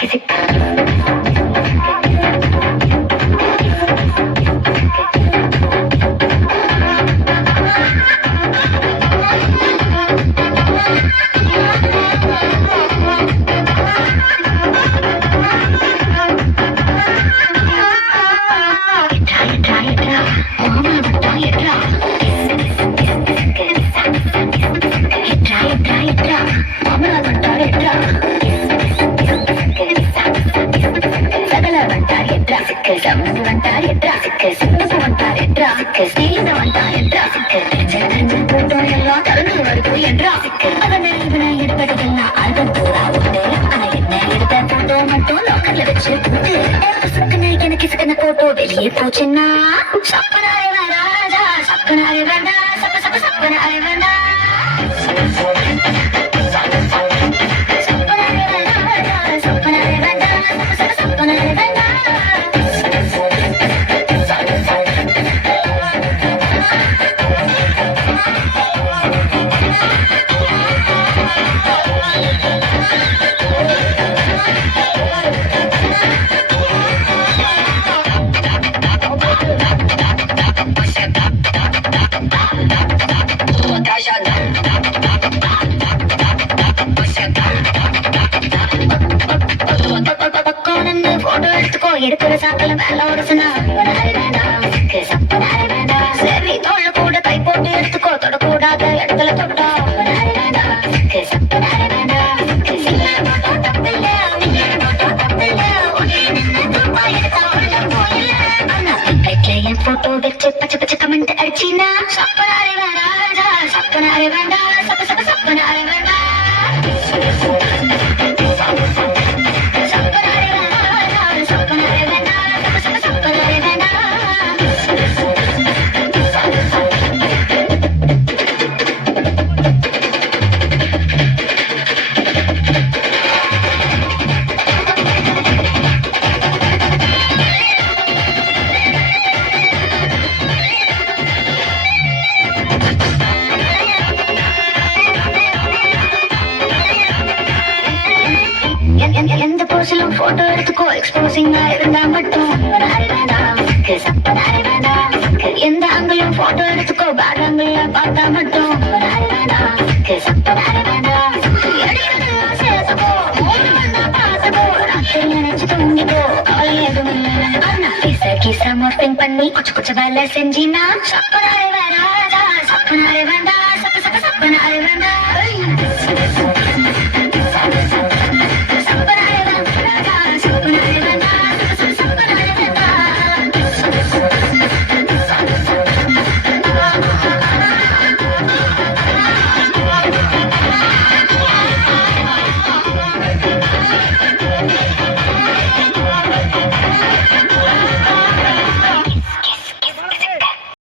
किसी சம்மந்து வந்தார் எட்ராசுக்கு சிக்கு வந்தார் எட்ராசுக்கு எட்ரா சிக்கு ஸ்நேகித வந்தா எட்ரா சிக்கு கூட்டம் எல்லாம் கலந்து வருது எட்ராசுக்கு சிக்கு அவனை இவனை எடுப்பதெல்லாம் ஆல்பம் பூரா உண்டு ஆனா என்ன எடுத்த போட்டோ மட்டும் லாக்கர்ல வச்சு போட்டு சுக்குன எனக்கு சுக்குன போட்டோ வெளியே போச்சுன்னா சப்பனாரே வேண்டாம் சப்பனாரே வேண்டாம் சப்ப சப்ப சப்பனாரே வேண்டாம் எடுத்துக்கோ எடுக்கிற சாக்கல மேல ஒரு வேண்டாம் சிக்கு வேண்டாம் சரி தோழ கூட கை போட்டு எடுத்துக்கோ. தொடக்கூடாத இடத்துல தொட்டா. வேண்டாம் வேண்டாம் வச்சு பச்சை பச்சை கமெண்ட் அடிச்சினா சப்பனாரி வேணா சப்பனாரி வேணா போட்டோ எடுத்துக்கோ எக்ஸ்போசிங்கா இருந்தா மட்டும் எந்த ஆங்கிலும் போட்டோ எடுத்துக்கோ. பேட் ஆங்கிள் பார்த்தா மட்டும். நினைச்சு தூங்கிக்கோ கவலை எதுவும் இல்லை. கிச மோர்பிங் பண்ணி குச்சு குச்சு வேலை செஞ்சினா. சப்பனாரே வேண்டாம் சப்பனாரே வேண்டாம் சப்ப சப்ப சப்பனாரே